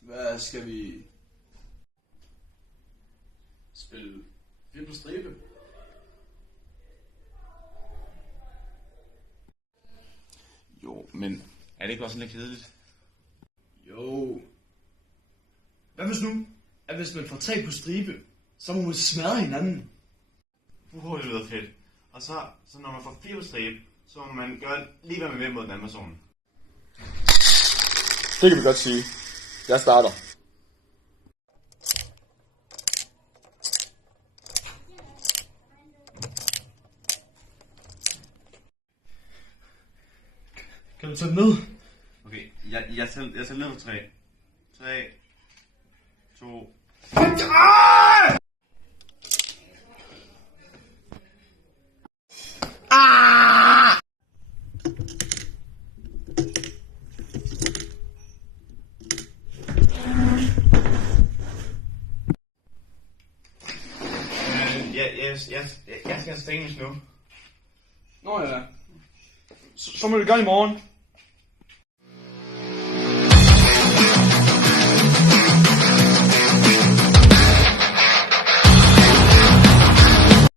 Hvad skal vi spille? 4 på stribe? Jo, men er det ikke også lidt kedeligt? Jo. Hvad hvis man får 3 på stribe, så må man smadre hinanden? Det lyder fedt. Og så når man får 4 på stribe, så må man gøre lige hvad man vil mod den anden person. Det kan vi godt sige. Jeg starter. Kan du tage den ned? Okay, jeg tæller ned på 3. 3, 2... Jeg skal have Danish nu. Nå ja. Så må vi gøre i morgen.